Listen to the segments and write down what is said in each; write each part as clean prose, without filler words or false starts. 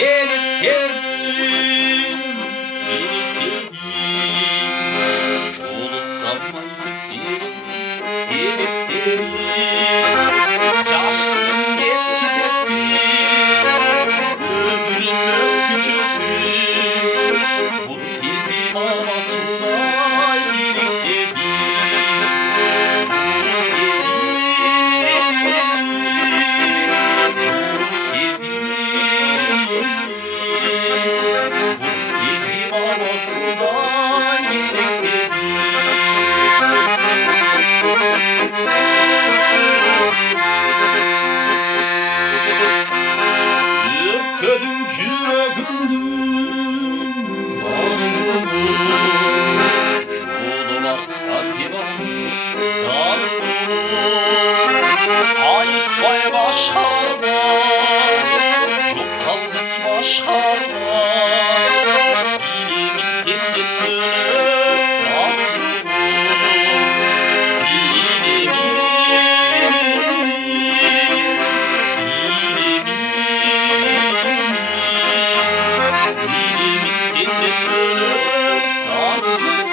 seni isterim, seni isterim. Çoluk sanmaydık derim, sevip derim. Yaşlım yetkicekti, ömrüm öpücüktü. Bu sizi amasınlar birliktedir. Bu sizi, bu sizi, bu sizi amasınlar birliktedir. Öpkedim yüreğimdim ayrılık. Şoluma kalbime darlık. Ayıkmaya başarda, çok kaldım başarda. Bilimin senden dönüp arzuum. Bilimin senden dönüp arzuum.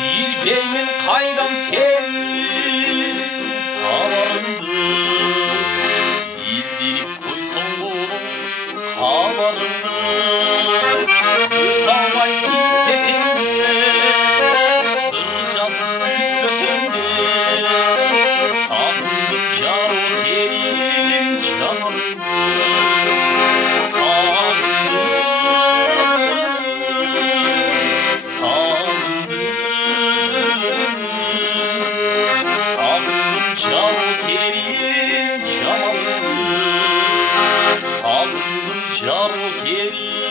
Bir beynin kaydan sevdi kabarındı. Bildirip koysun oğlum kabarındı. Göz almay titesinde, kırcazın hütbesinde. Sandım can derin canandı. Sandım can kerim canandı. Sandım can kerim